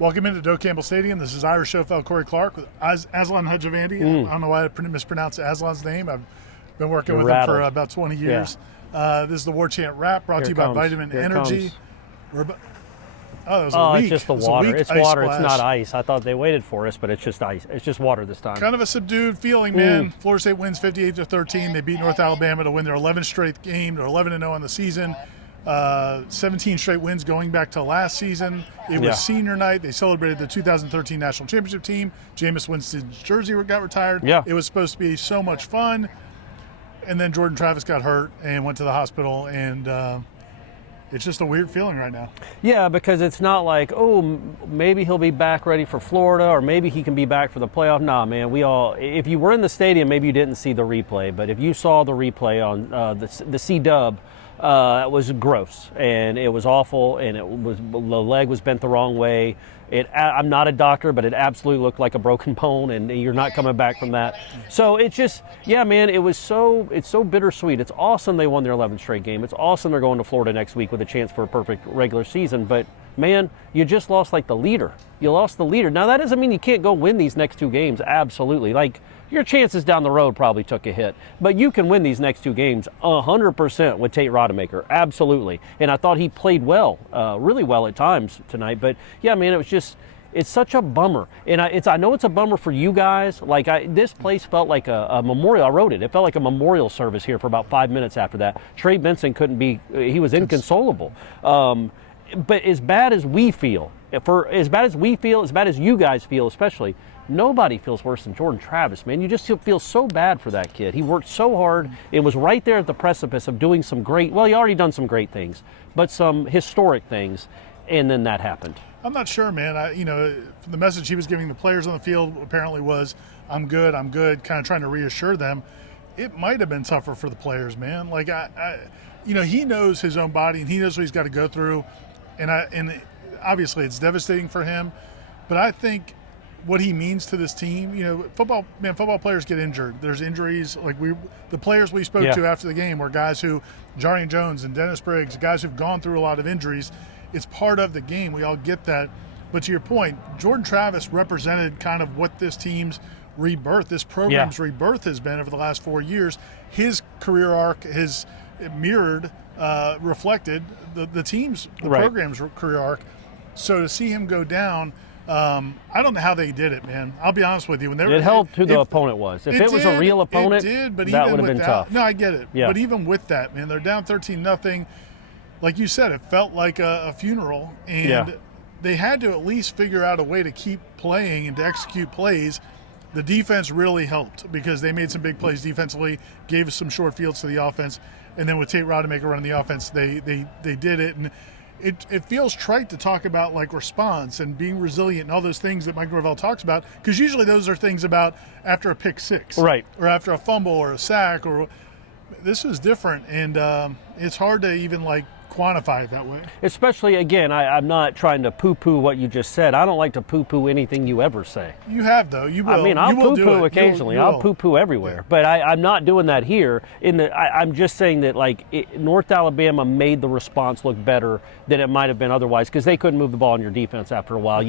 Welcome into Doak Campbell Stadium. This is Ira Schoffel, Corey Clark with Aslan Hedjavandi. I don't know why I mispronounced Aslan's name. I've been working with him for about 20 years. Yeah. This is the Warchant Wrap brought to you by Vitamin Energy. That was a leak. It's just the water. It's water. It's not ice. I thought they waited for us, but it's just ice. It's just water this time. Kind of a subdued feeling, man. Florida State wins 58-13. They beat North Alabama to win their 11th straight game. They're 11-0 on the season. 17 straight wins going back to last season. It was senior night. They celebrated the 2013 national championship team. Jameis Winston's jersey got retired. Yeah. It was supposed to be so much fun. And then Jordan Travis got hurt and went to the hospital, and it's just a weird feeling right now. Yeah, because it's not like, oh, maybe he'll be back ready for Florida, or maybe he can be back for the playoff. Nah, man, if you were in the stadium, maybe you didn't see the replay, but if you saw the replay on the C-dub, it was gross, and it was awful, and the leg was bent the wrong way. I'm not a doctor, but it absolutely looked like a broken bone, and you're not coming back from that. So it's just, yeah, man, it's so bittersweet. It's awesome they won their 11th straight game. It's awesome they're going to Florida next week with a chance for a perfect regular season. But, man, you just lost, like, the leader. You lost the leader. Now, that doesn't mean you can't go win these next two games, absolutely. Like, your chances down the road probably took a hit. But you can win these next two games 100% with Tate Rodemaker, absolutely. And I thought he played well, really well at times tonight. But, yeah, man, it's such a bummer. And I know it's a bummer for you guys. Like, this place felt like a memorial. I wrote it. It felt like a memorial service here for about 5 minutes after that. Trey Benson he was inconsolable. But as bad as we feel, as bad as you guys feel especially, nobody feels worse than Jordan Travis, man. You just feel so bad for that kid. He worked so hard. It was right there at the precipice of doing some great, well, he already done some great things, but some historic things, and then that happened. I'm not sure, man. The message he was giving the players on the field apparently was, I'm good, kind of trying to reassure them. It might have been tougher for the players, man. Like, he knows his own body, and he knows what he's got to go through, and obviously it's devastating for him, but I think what he means to this team, football players get injured. There's injuries. Like the players we spoke to after the game were guys who, Jarian Jones and Dennis Briggs, guys who've gone through a lot of injuries. It's part of the game. We all get that. But to your point, Jordan Travis represented kind of what this team's rebirth, this program's rebirth has been over the last 4 years. His career arc has mirrored, reflected the team's, program's career arc. So to see him go down, I don't know how they did it, man. I'll be honest with you. It helped who the opponent was. If it was a real opponent, that would have been tough. No, I get it. Yeah. But even with that, man, they're down 13-0. Like you said, it felt like a funeral, and they had to at least figure out a way to keep playing and to execute plays. The defense really helped because they made some big plays defensively, gave us some short fields to the offense, and then with Tate Rodemaker running the offense, they did it. And it feels trite to talk about like response and being resilient and all those things that Mike Norvell talks about, because usually those are things about after a pick six, right, or after a fumble or a sack. Or this was different, and it's hard to even like quantify it that way. Especially, again, I'm not trying to poo-poo what you just said. I don't like to poo-poo anything you ever say. You have, though. You will. I mean, I'll poo-poo occasionally. I'll poo-poo everywhere. But I'm not doing that here. I'm just saying that, like, North Alabama made the response look better than it might have been otherwise, because they couldn't move the ball in your defense after a while.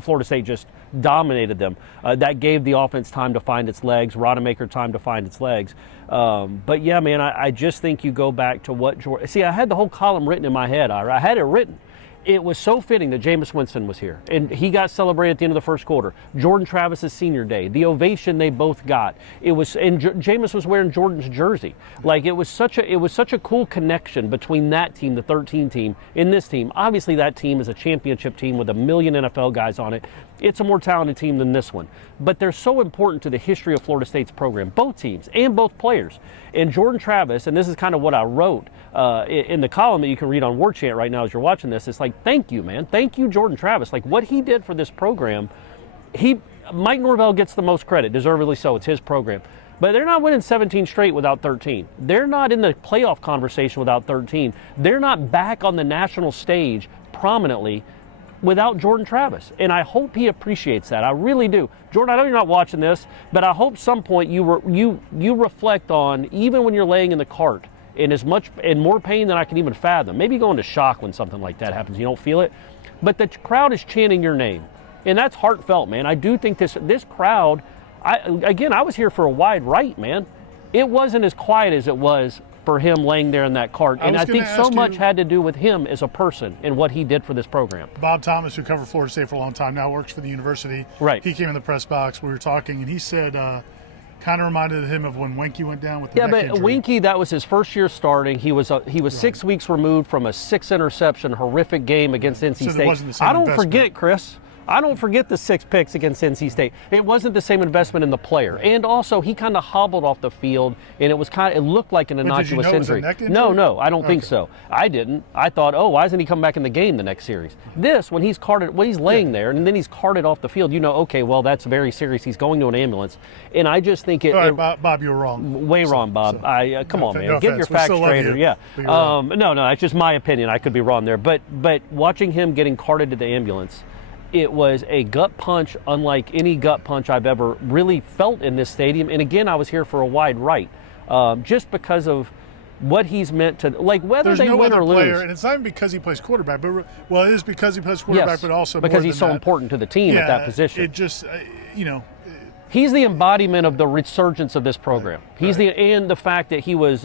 Florida State just dominated them. That gave the offense time to find its legs, Rodemaker time to find its legs. But, yeah, man, I just think you go back to what George – see, I had the whole column written in my head, Ira. I had it written. It was so fitting that Jameis Winston was here, and he got celebrated at the end of the first quarter. Jordan Travis's senior day, the ovation they both got. And Jameis was wearing Jordan's jersey. Like, it was such a cool connection between that team, the 13 team, and this team. Obviously, that team is a championship team with 1 million NFL guys on it. It's a more talented team than this one. But they're so important to the history of Florida State's program, both teams and both players. And Jordan Travis, and this is kind of what I wrote in the column that you can read on Warchant right now as you're watching this, it's like, thank you, man. Thank you, Jordan Travis. Like, what he did for this program, Mike Norvell gets the most credit, deservedly so. It's his program. But they're not winning 17 straight without 13. They're not in the playoff conversation without 13. They're not back on the national stage prominently without Jordan Travis. And I hope he appreciates that. I really do. Jordan, I know you're not watching this, but I hope some point you reflect on, even when you're laying in the cart in more pain than I can even fathom. Maybe go into shock when something like that happens. You don't feel it, but the crowd is chanting your name, and that's heartfelt, man. I do think this crowd. I was here for a wide right, man. It wasn't as quiet as it was for him laying there in that cart. And I think so much had to do with him as a person and what he did for this program. Bob Thomas, who covered Florida State for a long time, now works for the university. Right. He came in the press box. We were talking, and he said kind of reminded him of when Winkie went down with the neck injury. Winkie, that was his first year starting. He was 6 weeks removed from a 6 interception, horrific game against NC State. Wasn't the same I don't investment. forget, Chris. I don't forget the 6 picks against NC State. It wasn't the same investment in the player. And also, he kind of hobbled off the field, and it looked like an innocuous injury. It was a neck injury. No, I don't think so. I didn't. I thought, why isn't he come back in the game the next series? When he's he's laying there, and then he's carted off the field, okay, well, that's very serious. He's going to an ambulance. And I just think All right, Bob, you were wrong. Way wrong, Bob. Come on, man. Get your facts straight. Yeah. No, it's just my opinion. I could be wrong there. But watching him getting carted to the ambulance, it was a gut punch unlike any gut punch I've ever really felt in this stadium. And again, I was here for a wide right, just because of what he's meant to, whether they win or lose. Player, and it's not even because he plays quarterback, but it is because he plays quarterback, but also because he's so important to the team at that position. It just, he's the embodiment of the resurgence of this program. He's and the fact that he was,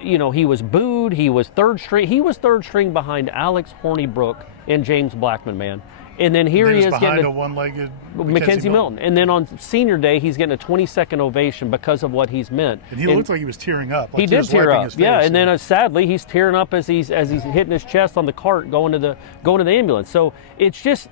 he was booed. He was third string. He was third string behind Alex Hornibrook and James Blackman, man. And then he is getting a one-legged Mackenzie Milton. And then on senior day, he's getting a 20-second ovation because of what he's meant. And he looked like he was tearing up. He did tear up, And then sadly, he's tearing up as he's hitting his chest on the cart going to the ambulance. So it's just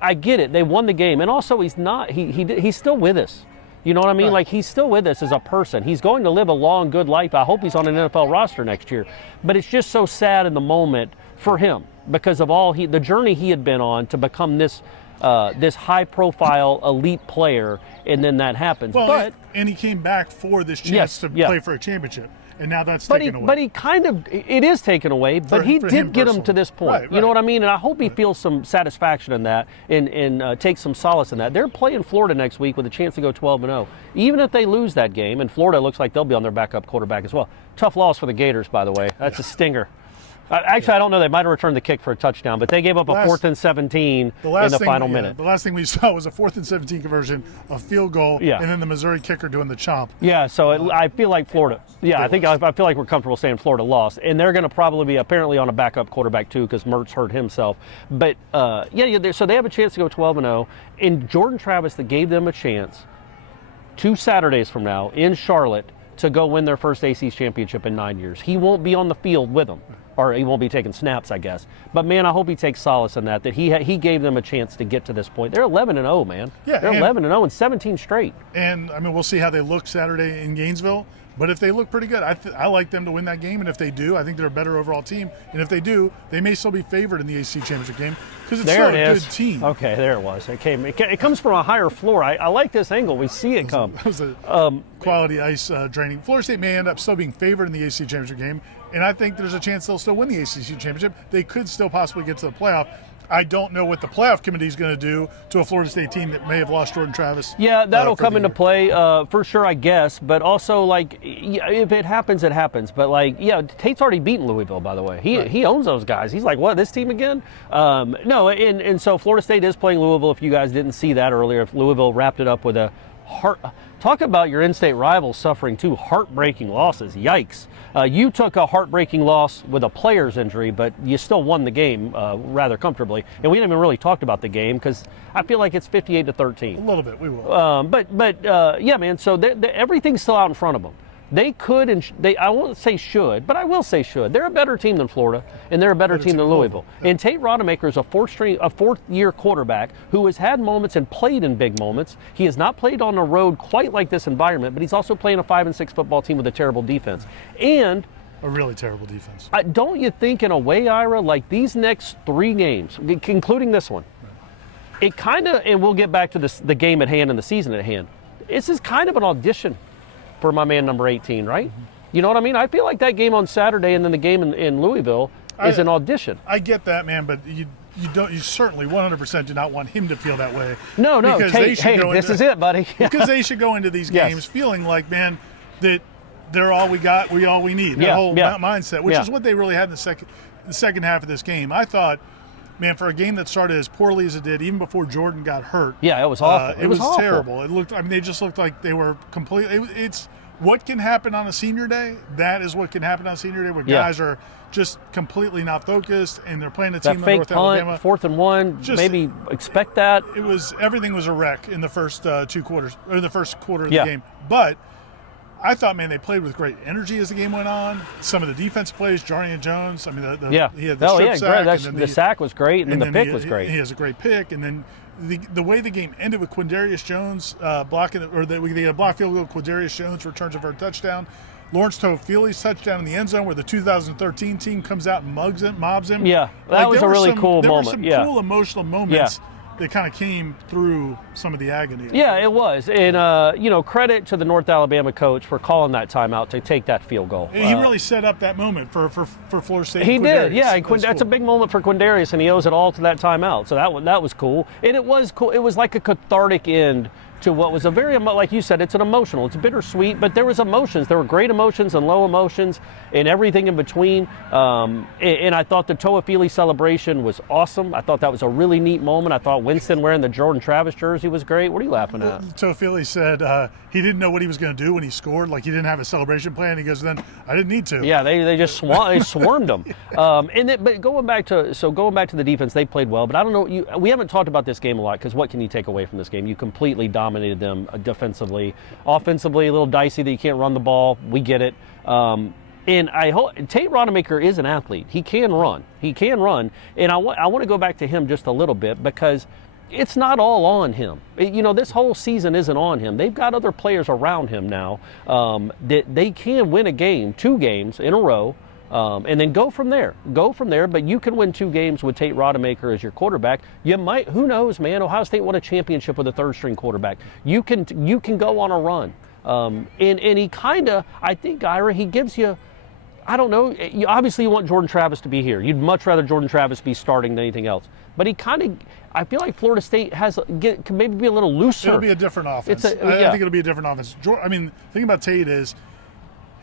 I get it. They won the game, and also he's still with us. You know what I mean? Right. He's still with us as a person. He's going to live a long, good life. I hope he's on an NFL roster next year. But it's just so sad in the moment for him, because of the journey he had been on to become this high-profile elite player, and then that happens. Well, and he came back for this chance to play for a championship, and now that's taken away. But it is taken away. But he did get him to this point. Right. You know what I mean? And I hope he feels some satisfaction in that, and takes some solace in that. They're playing Florida next week with a chance to go 12-0. Even if they lose that game, and Florida looks like they'll be on their backup quarterback as well. Tough loss for the Gators, by the way. That's a stinger. Actually, I don't know. They might have returned the kick for a touchdown, but they gave up a 4th and 17 in the final minute. The last thing we saw was a 4th and 17 conversion, a field goal, and then the Missouri kicker doing the chomp. Yeah, so I feel like Florida. Yeah, I feel like we're comfortable saying Florida lost, and they're going to probably be apparently on a backup quarterback too, because Mertz hurt himself. But so they have a chance to go 12-0, and Jordan Travis that gave them a chance 2 Saturdays from now in Charlotte to go win their first ACC championship in 9 years. He won't be on the field with them. Or he won't be taking snaps, I guess. But, man, I hope he takes solace in that he gave them a chance to get to this point. They're 11-0, man. Yeah, they're 11-0 and 17 straight. And, we'll see how they look Saturday in Gainesville. But if they look pretty good, I like them to win that game. And if they do, I think they're a better overall team. And if they do, they may still be favored in the ACC championship game because it's still a good team. Okay, there it was. It comes from a higher floor. I like this angle. We see it come. That was a quality ice draining. Florida State may end up still being favored in the ACC championship game. And I think there's a chance they'll still win the ACC championship. They could still possibly get to the playoff. I don't know what the playoff committee is going to do to a Florida State team that may have lost Jordan Travis. Yeah, that'll come into play for sure, I guess. But also, if it happens, it happens. But, Tate's already beaten Louisville, by the way. He owns those guys. He's like, what, this team again? No, and so Florida State is playing Louisville, if you guys didn't see that earlier. If Louisville wrapped it up with a talk about your in-state rivals suffering 2 heartbreaking losses. Yikes. You took a heartbreaking loss with a player's injury, but you still won the game rather comfortably. And we didn't even really talk about the game because I feel like it's 58-13. A little bit, we will. Yeah, man, so everything's still out in front of them. They could, and I won't say should, but I will say should. They're a better team than Florida, and they're a better team than Louisville. Yeah. And Tate Rodemaker is a fourth-year quarterback who has had moments and played in big moments. He has not played on the road quite like this environment, but he's also playing a 5-6 football team with a terrible defense. And a really terrible defense. Don't you think, in a way, Ira, like these next 3 games, including this one, it kind of, and we'll get back to the game at hand and the season at hand, this is kind of an audition for my man number 18, right? Mm-hmm. You know what I mean? I feel like that game on Saturday and then the game in Louisville is an audition. I get that, man, but you certainly 100% do not want him to feel that way. No, this is it, buddy. Because they should go into these games feeling like, man, that they're all we got, we all we need. That whole mindset, which Yeah. is what they really had in the second half of this game. I thought, man, for a game that started as poorly as it did, even before Jordan got hurt. Yeah, it was awful. It was awful. terrible. It looked. I mean, they just looked like they were completely. It's what can happen on a senior day. That is what can happen on senior day, where guys are just completely not focused, and they're playing a team That in fake North punt, Alabama. 4th and 1. Just- maybe expect that. It was everything was a wreck in the first 2 quarters, or the first quarter of the Yeah. game. But I thought, man, they played with great energy as the game went on. Some of the defense plays, Jarian Jones. I mean, he had the strip sack, great. and then The sack was great, and then the pick was He great. has a great pick, and then the way the game ended with Quindarius Jones blocking, or the block field goal, Quindarius Jones returns it for a touchdown. Lawrence Toafili's touchdown in the end zone, where the 2013 team comes out and mobs him. Yeah, that was a really cool there moment. There were some cool emotional moments that kind of came through some of the agony. Yeah, it was. And, credit to the North Alabama coach for calling that timeout to take that field goal. He really set up that moment for Florida State. He did, yeah. And that's a cool. big moment for Quindarius, and he owes it all to that timeout. So that was cool. And it was cool. It was like a cathartic end to what was a very, like you said, it's it's bittersweet, but there was emotions. There were great emotions and low emotions and everything in between. And I thought the Toafili celebration was awesome. I thought that was a really neat moment. I thought Winston wearing the Jordan Travis jersey was great. What are you laughing at? Toafili said he didn't know what he was going to do when he scored. Like, he didn't have a celebration plan. He goes, then I didn't need to. Yeah, they just swarmed them. But going back to the defense, they played well. But I don't know. We haven't talked about this game a lot, because what can you take away from this game? You completely dominated them defensively. Offensively, a little dicey that you can't run the ball. We get it. And I hope Tate Rodemaker is an athlete. He can run. And I want to go back to him just a little bit, because it's not all on him. This whole season isn't on him. They've got other players around him now that they can win a game, 2 games in a row, and then go from there. But you can win 2 games with Tate Rodemaker as your quarterback. You might, who knows, man? Ohio State won a championship with a 3rd-string quarterback. You can go on a run. And he kind of, I think, Ira, he gives you, I don't know, obviously you want Jordan Travis to be here. You'd much rather Jordan Travis be starting than anything else. But he kind of, I feel like Florida State can maybe be a little looser. It'll be a different offense. I think it'll be a different offense. I mean, the thing about Tate is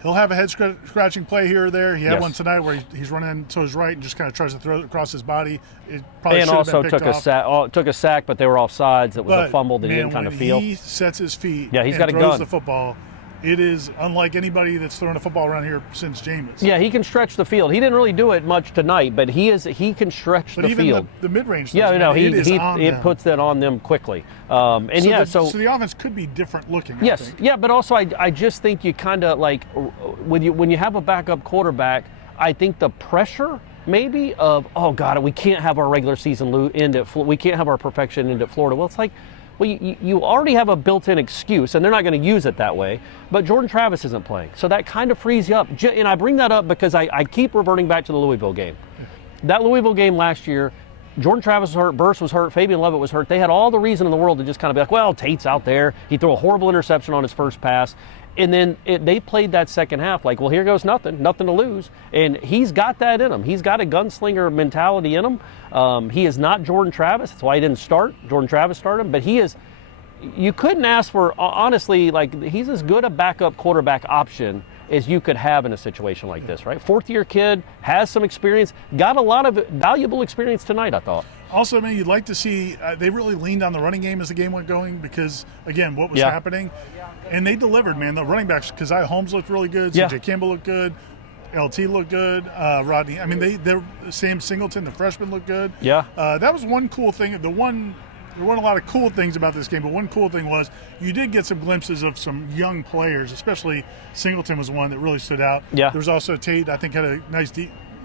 he'll have a head-scratching play here or there. He had one tonight where he's running to his right and just kind of tries to throw it across his body. It probably and should also have been picked off. took a sack, but they were offsides. It was a fumble that he didn't kind of feel. He sets his feet he's and got a throws gun. the football. It is unlike anybody that's thrown a football around here since Jameis. Yeah, he can stretch the field. He didn't really do it much tonight, but he can stretch the field. But even the mid-range. It puts that on them quickly. So the offense could be different looking. Yes, I think. yeah, but also I just think you kind of like when you have a backup quarterback, I think the pressure maybe of, oh God, we can't have our regular season end at we can't have our perfection end at Florida. Well, it's like, well, you already have a built-in excuse, and they're not going to use it that way, but Jordan Travis isn't playing. So that kind of frees you up. And I bring that up because I keep reverting back to the Louisville game. That Louisville game last year, Jordan Travis was hurt, Burst was hurt, Fabian Lovett was hurt. They had all the reason in the world to just kind of be like, well, Tate's out there. He threw a horrible interception on his first pass. And then they played that second half like, well, here goes nothing to lose. And he's got that in him. He's got a gunslinger mentality in him. He is not Jordan Travis. That's why he didn't start. Jordan Travis started him. But he is, you couldn't ask for, honestly, like, he's as good a backup quarterback option as you could have in a situation like this, right? 4th-year kid, has some experience, got a lot of valuable experience tonight, I thought. Also, man, you'd like to see they really leaned on the running game as the game went going because, again, what was happening. And they delivered, man. The running backs, Keziah Holmes looked really good. C.J. Campbell looked good. LT looked good. Rodney, I mean, they're Sam Singleton, the freshman, looked good. Yeah. That was one cool thing. There weren't a lot of cool things about this game, but one cool thing was you did get some glimpses of some young players, especially Singleton was one that really stood out. Yeah. There was also Tate, I think, had a nice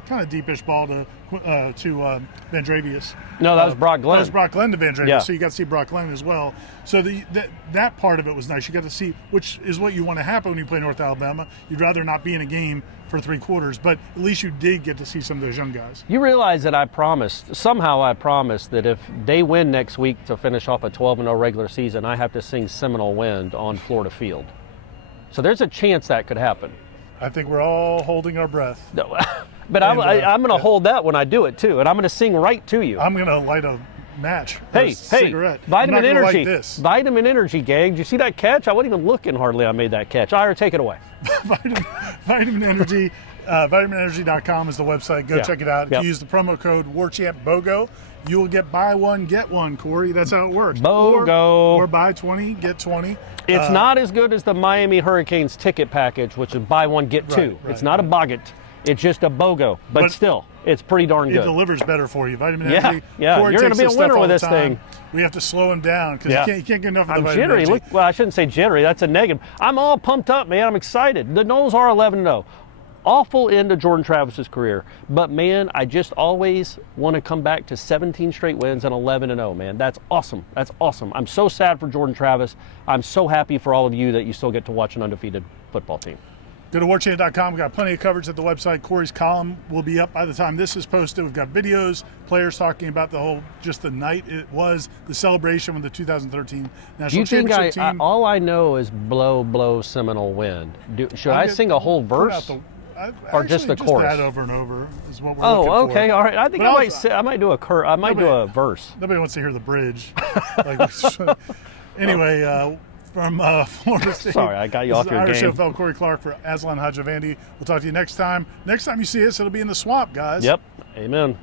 kind of deepish ball to Vandravius. No, that was Brock Glenn. That was Brock Glenn to Vandravius, Yeah. so you got to see Brock Glenn as well. So that part of it was nice. You got to see, which is what you want to happen when you play North Alabama. You'd rather not be in a game for 3 quarters, but at least you did get to see some of those young guys. You realize that somehow I promised that if they win next week to finish off a 12-0 regular season, I have to sing Seminole Wind on Florida Field. So there's a chance that could happen. I think we're all holding our breath. No, but I'm going to hold that when I do it too, and I'm going to sing right to you. I'm going to light match. Hey, cigarette. Vitamin I'm not gonna Energy. Like this. Vitamin Energy, gang. Did you see that catch? I wasn't even looking hardly. I made that catch. Ira, take it away. Vitamin Energy. VitaminEnergy.com is the website. Go check it out. If you use the promo code Warchant BOGO, you will get buy one, get one, Corey. That's how it works. BOGO. Or buy 20, get 20. It's not as good as the Miami Hurricanes ticket package, which is buy one, get two. It's not a boggett. It's just a BOGO. But still, it's pretty darn good. It delivers better for you. Vitamin Energy. Yeah, Corey you're going to be a winner with this thing. We have to slow him down because you can't get enough of the Vitamin jittery. Energy. Well, I shouldn't say jittery. That's a negative. I'm all pumped up, man. I'm excited. The Noles are 11-0. Awful end of Jordan Travis's career. But, man, I just always want to come back to 17 straight wins and 11-0, man. That's awesome. That's awesome. I'm so sad for Jordan Travis. I'm so happy for all of you that you still get to watch an undefeated football team. Go to warchant.com. We've got plenty of coverage at the website. Corey's column will be up by the time this is posted. We've got videos, players talking about just the night it was, the celebration with the 2013 National Championship team. All I know is blow, blow, Seminole wind. Should I sing a whole verse? Or just the chorus? Just that over and over is what we're looking for. Oh, okay, all right. I think I might do a verse. Nobody wants to hear the bridge. Anyway, from Florida State. Sorry, I got you off your Irish game. FL Corey Clark for Aslan Hajavandi. We'll talk to you next time. Next time you see us, it'll be in the swamp, guys. Yep. Amen.